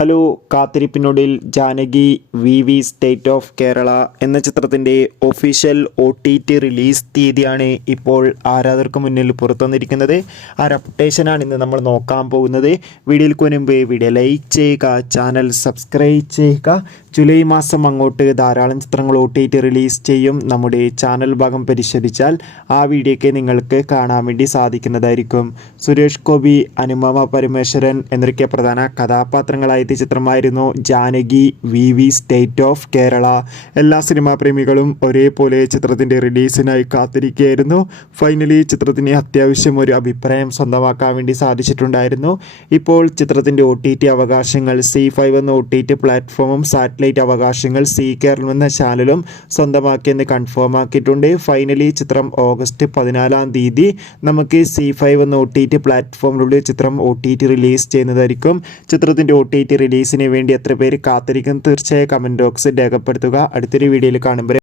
Hello. കാത്തിരിപ്പിനൊടുവിൽ Janaki V state of Kerala എന്ന ചിത്രത്തിൻ്റെ ഒഫീഷ്യൽ OTT റിലീസ് തീയതിയാണ് ഇപ്പോൾ ആരാധകർക്ക് മുന്നിൽ പുറത്തു വന്നിരിക്കുന്നത്. ആ അപ്ഡേഷനാണ് ഇന്ന് നമ്മൾ നോക്കാൻ പോകുന്നത്. വീഡിയോയ്ക്ക് മുൻപ് വീഡിയോ ലൈക്ക് ചെയ്യുക, ചാനൽ സബ്സ്ക്രൈബ് ചെയ്യുക. ജൂലൈ മാസം അങ്ങോട്ട് ധാരാളം ചിത്രങ്ങൾ OTT റിലീസ് ചെയ്യും. നമ്മുടെ ചാനൽ ഭാഗം പരിശോധിച്ചാൽ ആ വീഡിയോയ്ക്ക് നിങ്ങൾക്ക് കാണാൻ വേണ്ടി സാധിക്കുന്നതായിരിക്കും. സുരേഷ് ഗോപി, അനുപമ പരമേശ്വരൻ എന്നൊക്കെ പ്രധാന കഥാപാത്രങ്ങളായി ചിത്രമായിരുന്നു Janaki V state of Kerala. എല്ലാ സിനിമാ പ്രേമികളും ഒരേപോലെ ചിത്രത്തിൻ്റെ റിലീസിനായി കാത്തിരിക്കുകയായിരുന്നു. ഫൈനലി ചിത്രത്തിന് അത്യാവശ്യം ഒരു അഭിപ്രായം സ്വന്തമാക്കാൻ വേണ്ടി സാധിച്ചിട്ടുണ്ടായിരുന്നു. ഇപ്പോൾ ചിത്രത്തിൻ്റെ OTT അവകാശങ്ങൾ C5 എന്ന OTT പ്ലാറ്റ്ഫോമും സാറ്റലൈറ്റ് അവകാശങ്ങൾ സി കേരളം എന്ന ചാനലും സ്വന്തമാക്കിയെന്ന് കൺഫേം ആക്കിയിട്ടുണ്ട്. ഫൈനലി ചിത്രം ഓഗസ്റ്റ് 14 തീയതി നമുക്ക് C5 എന്ന OTT പ്ലാറ്റ്ഫോമിലൂടെ ചിത്രം OTT റിലീസ് ചെയ്യുന്നതായിരിക്കും. ചിത്രത്തിൻ്റെ OTT റിലീസിന് വേണ്ടി എത്ര പേര് കാത്തിരിക്കും? തീർച്ചയായും കമൻറ്റ് ബോക്സിൽ രേഖപ്പെടുത്തുക. അടുത്തൊരു വീഡിയോയിൽ കാണുമ്പോൾ